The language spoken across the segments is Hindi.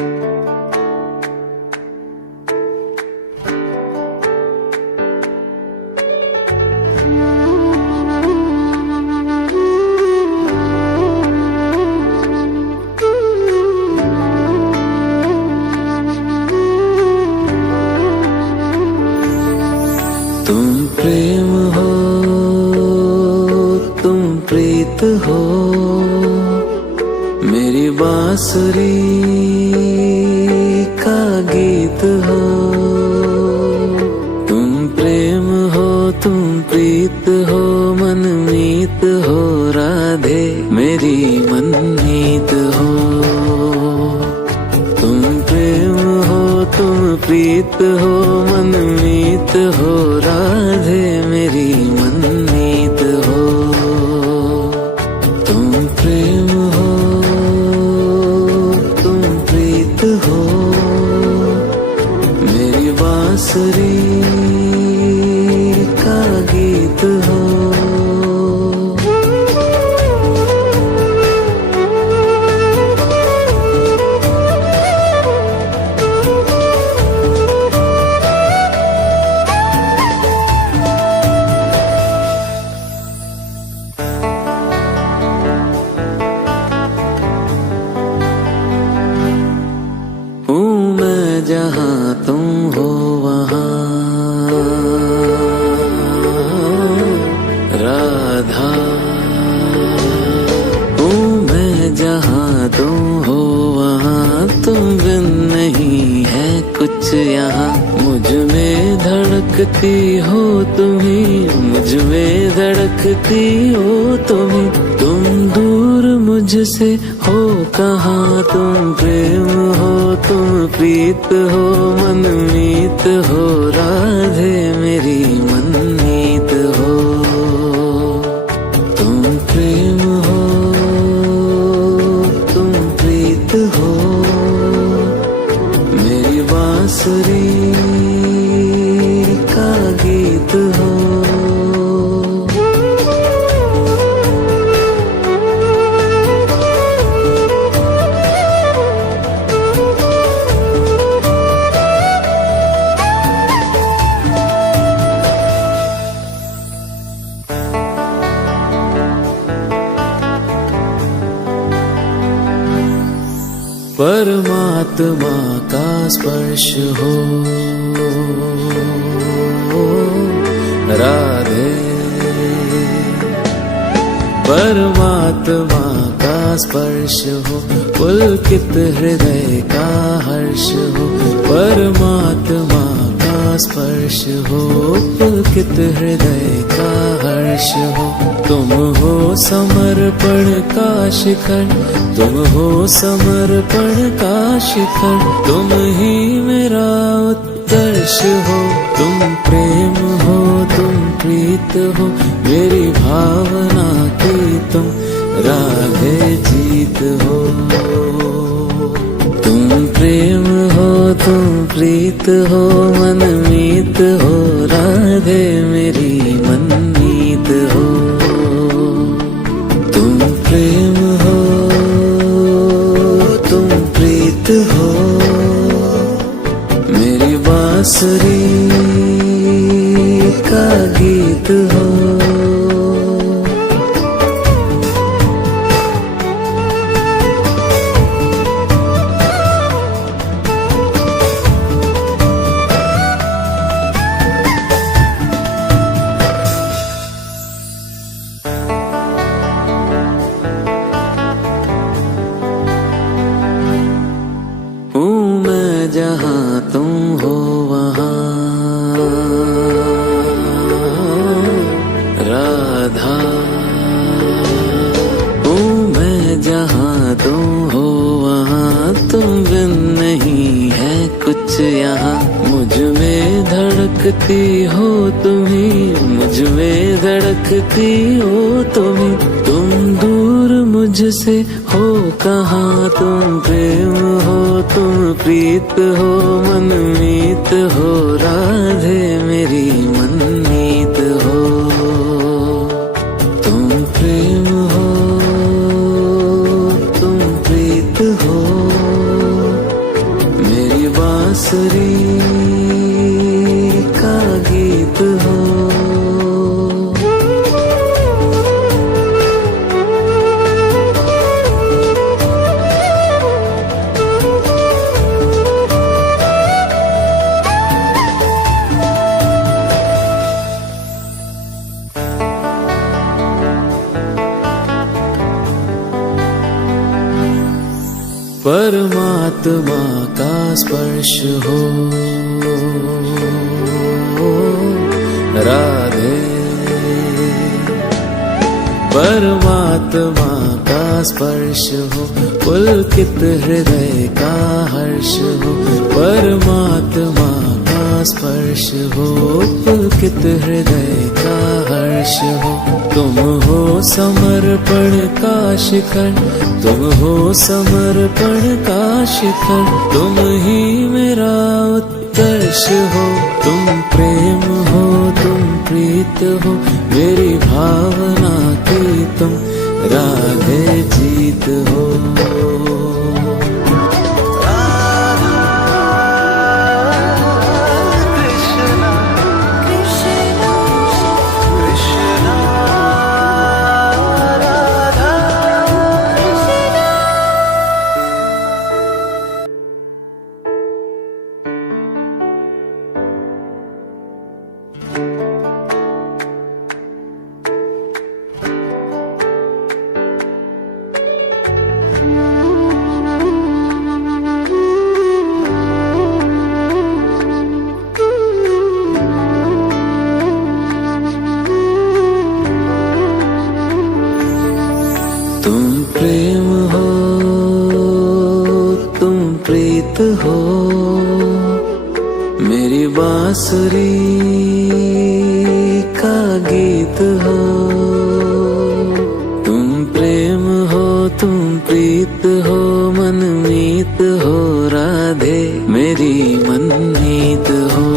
तुम प्रेम हो, तुम प्रीत हो, मेरी बांसुरी का गीत हो। तुम प्रेम हो, तुम प्रीत हो, मनमीत हो, राधे मेरी मनमीत हो। तुम प्रेम हो, तुम प्रीत हो, मनमीत हो, राधे मेरी मनमीत हो। तुम प्रेम हो, तुम प्रीत हो, मेरी बांसुरी का गीत हो। जहाँ तुम हो वहाँ राधा हूँ मैं, जहाँ तुम हो वहाँ तुम बिन नहीं है कुछ यहाँ। मुझ में धड़कती हो तुम्ही, मुझ में धड़कती हो तुम्ही, तुम दूर मुझसे हो कहाँ। तुम प्रेम हो, तुम प्रीत हो, मनमीत हो, राधे मेरी मनमीत हो। तुम प्रेम हो, तुम प्रीत हो, मेरी बांसुरी का गीत हो। परमात्मा का स्पर्श हो राधे, परमात्मा का स्पर्श हो, पुलकित हृदय का हर्ष हो। परमात्मा का स्पर्श हो, पुलकित हृदय का हर्ष हो। तुम हो समर्पण का शिखर, तुम हो समर्पण का शिखर, तुम ही मेरा उत्कर्ष हो। तुम प्रेम हो, तुम प्रीत हो, मेरी भावना की तुम राधे जीत हो। तुम प्रेम हो, तुम प्रीत हो, मनमीत हो, राधे मेरी मनमीत हो। तुम प्रेम हो, तुम प्रीत हो, मेरी बांसुरी का गीत हो। जहाँ तुम हो वहाँ राधा हूँ मैं, जहाँ तुम हो वहाँ तुम बिन नहीं है कुछ यहाँ। मुझ में धड़कती हो तुम्ही, मुझ में धड़कती हो तुम्ही, तुम दूर मुझसे हो कहाँ। तुम प्रेम हो, तुम प्रीत हो, मनमीत हो, राधे मेरी मनमीत हो। तुम प्रेम हो, तुम प्रीत हो, बांसुरी का गीत हो। परमात्मा का स्पर्श हो राधे, परमात्मा का स्पर्श हो, पुलकित हृदय का हर्ष हो। परमात्मा का स्पर्श हो, पुलकित हृदय का हर्ष हो। तुम हो समर्पण का शिखर, तुम हो समर्पण का शिखर, तुम ही मेरा उत्कर्ष हो। तुम प्रेम हो, तुम प्रीत हो, मेरी भावना की तुम राधे जीत हो। तुम प्रेम हो, तुम प्रीत हो, मेरी बांसुरी का गीत हो। तुम प्रेम हो, तुम प्रीत हो, मनमीत हो राधे, मेरी मनमीत हो।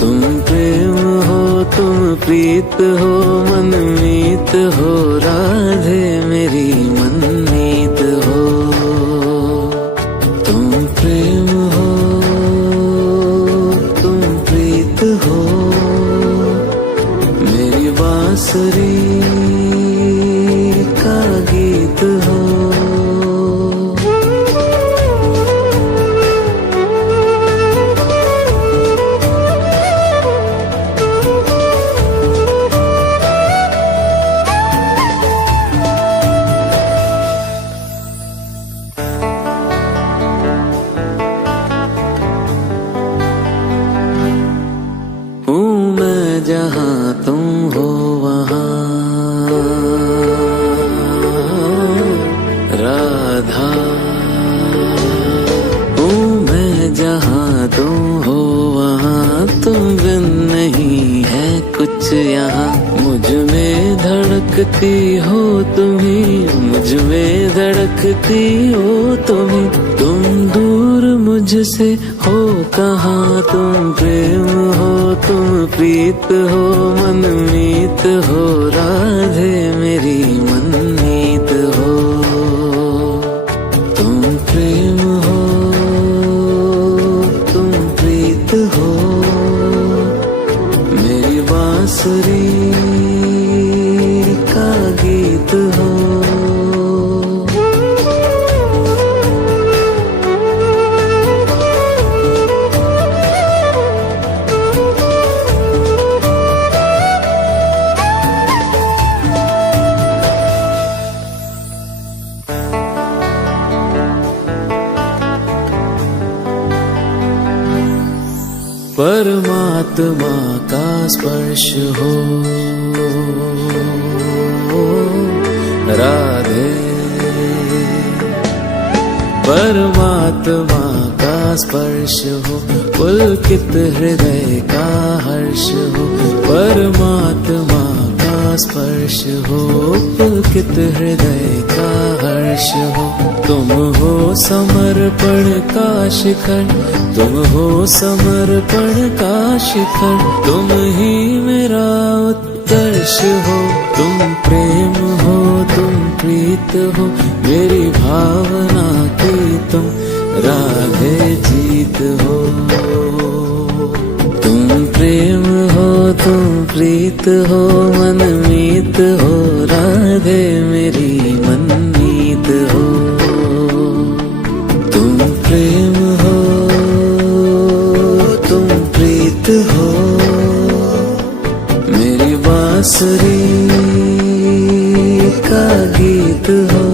तुम प्रेम हो, तुम प्रीत हो, मनमीत हो राधे, मेरी मनमीत हो। तुम प्रेम हो, तुम प्रीत हो, मेरी बांसुरी का गीत हो। जहाँ तुम हो वहाँ राधा, हूँ मैं जहाँ तुम हो वहाँ, तुम बिन नहीं है कुछ यहाँ। मुझ में धड़कती हो तुम्ही, मुझ में धड़कती हो तुम्ही। तुम दूर मुझसे हो कहाँ, तुम प्रेम हो, तुम प्रीत हो, मनमीत हो राधे, मेरी मनमीत हो। तुम प्रेम हो, तुम प्रीत हो, मेरी बांसुरी का गीत हो। परमात्मा का स्पर्श हो राधे, परमात्मा का स्पर्श हो, पुलकित हृदय का हर्ष हो। परमात्मा का स्पर्श हो, पुलकित हृदय का हर्ष हो। तुम हो समर्पण का शिखर, तुम हो समर्पण का शिखर, तुम ही मेरा उत्कर्ष हो। तुम प्रेम हो, तुम प्रीत हो, मेरी भावना की तुम राधे जीत हो। तुम प्रेम हो, तुम प्रीत हो, मनमीत हो, राधे मेरी मनमीत हो। तुम प्रेम हो, तुम प्रीत हो, मेरी बांसुरी का गीत हो।